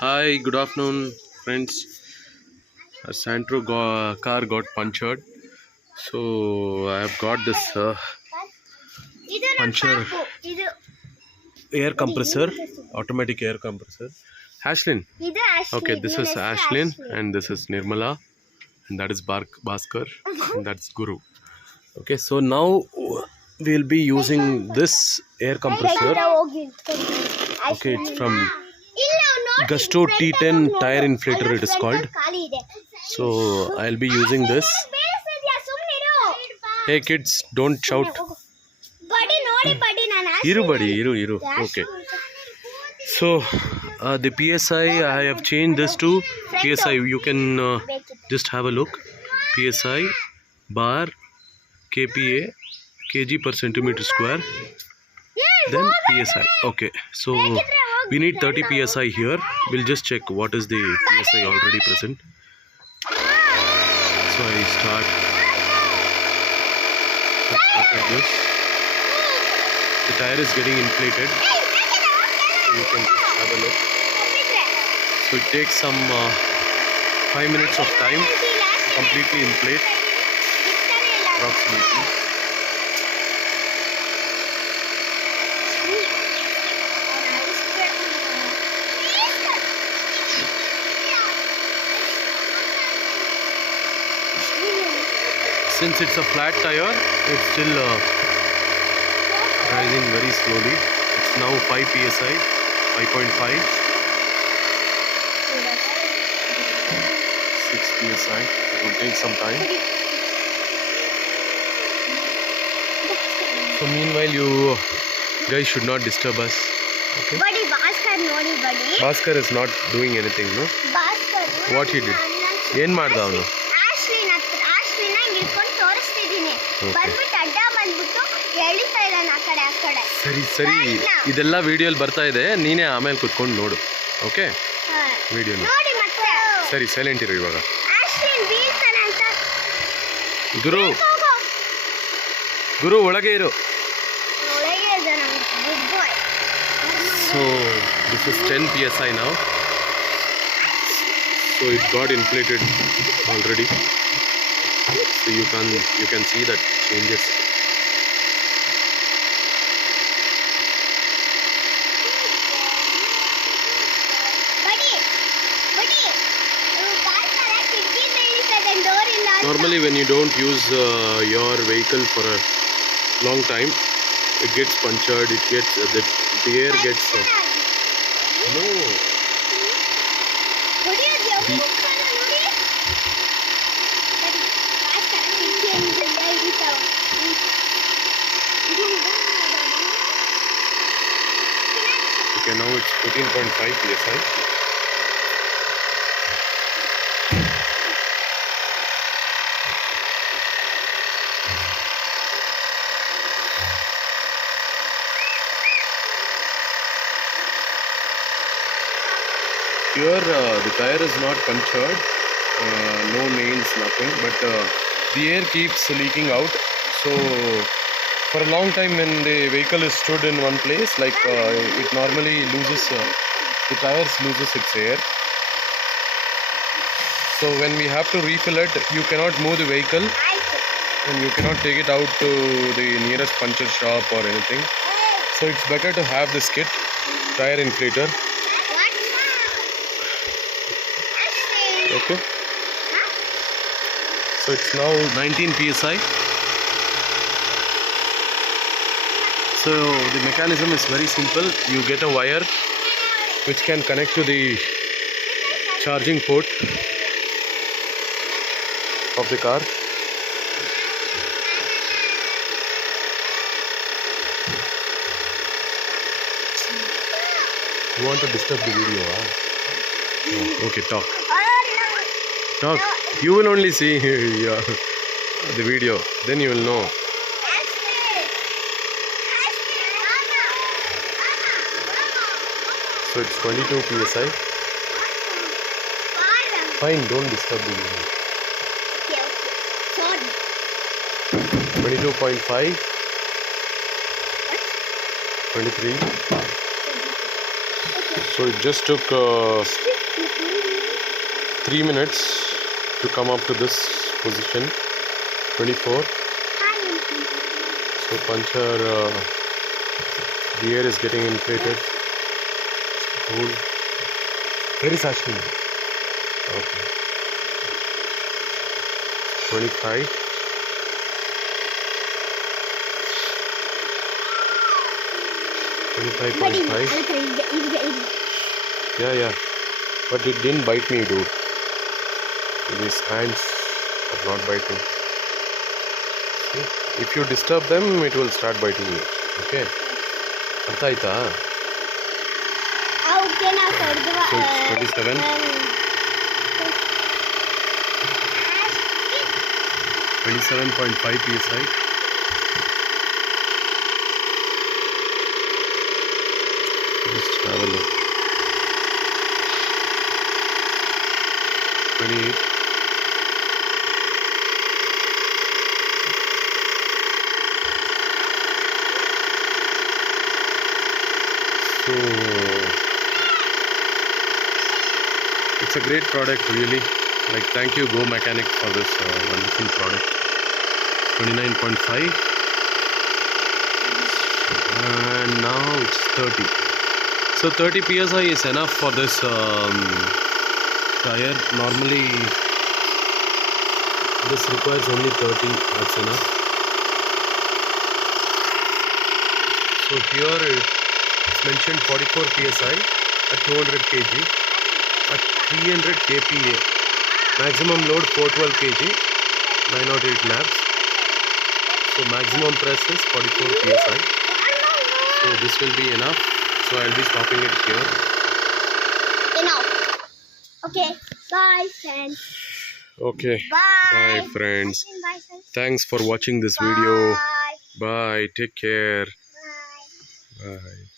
Hi, good afternoon, friends. A Santro car got punctured, so I have got this puncture air compressor, automatic air compressor. Ashlyn, okay, this is Ashlyn, and this is Nirmala, and that is Bhaskar, and that's Guru. Okay, so now we'll be using this air compressor. Okay, it's from Gusto T10 tire inflator, it is called. So I'll be using this. Hey kids, don't shout. Iru. Okay. So the PSI, I have changed this to PSI. You can just have a look. PSI bar KPA kg per centimeter square. Then PSI. Okay. So we need 30 PSI here. We'll just check what is the PSI already present. So I started this. The tire is getting inflated. So you can just have a look. So it takes some 5 minutes of time to completely inflate approximately. Since it's a flat tire, it's still rising very slowly. It's now 5 psi, 5.5, 6 psi. It will take some time. So meanwhile, you guys should not disturb us. Okay? Bhaskar is not doing anything, no? What he did? Yen ಮಾಡ್ದ ಅವನು? ಸರಿ ಇದೆಲ್ಲ ವಿಡಿಯೋಲಿ ಬರ್ತಾ ಇದೆ, ನೀನೇ ಆಮೇಲೆ ಕುತ್ಕೊಂಡು ನೋಡು. ಓಕೆ, ವಿಡಿಯೋ ಸರಿ, ಸೈಲೆಂಟ್ ಇರು ಇವಾಗ. ಗುರು ಒಳಗೆ ಇರು. So this is 10 psi now. So it got inflated already. So you can see that changes. Normally when you don't use your vehicle for a long time, it gets punctured, it gets the air gets no. Okay, now it's 14.5 psi. Here the tire is not punctured, no nails, nothing, but the air keeps leaking out. So for a long time when the vehicle is stood in one place, like it normally loses, the tires loses its air. So when we have to refill it, you cannot move the vehicle and you cannot take it out to the nearest puncture shop or anything. So it's better to have this kit, tire inflator. Okay, so it's now 19 psi. So the mechanism is very simple. You get a wire which can connect to the charging port of the car. You want to disturb the video, huh? Oh, okay, talk. You will only see the video, then you will know. So it's 22 psi. Fine, don't disturb the video. 22.5, 23. So it just took 3 minutes to come up to this position. 24. So puncture, the air is getting inflated. Cool. Where is Ashwin? Okay. 25. 25.5. Yeah. But it didn't bite me, dude. These ants are not biting. See? If you disturb them, it will start biting you. Okay? Artha aita? So it's 27. 27.5 psi. Just have a look. 28. So it's a great product, really. Like, thank you Go Mechanic for this wonderful product. 29.5, and now it's 30. So 30 psi is enough for this tire. Normally this requires only 30. That's enough. So here it's mentioned 44 psi at 200 kg at 300 kPa. Maximum load 412 kg, 908 laps. So maximum press is 44 psi. So this will be enough. So I'll be stopping it here. Enough. Okay. Bye, friends. Okay. Bye. Bye, friends. Bye, friends. Thanks for watching this video. Bye. Take care. Bye. Bye.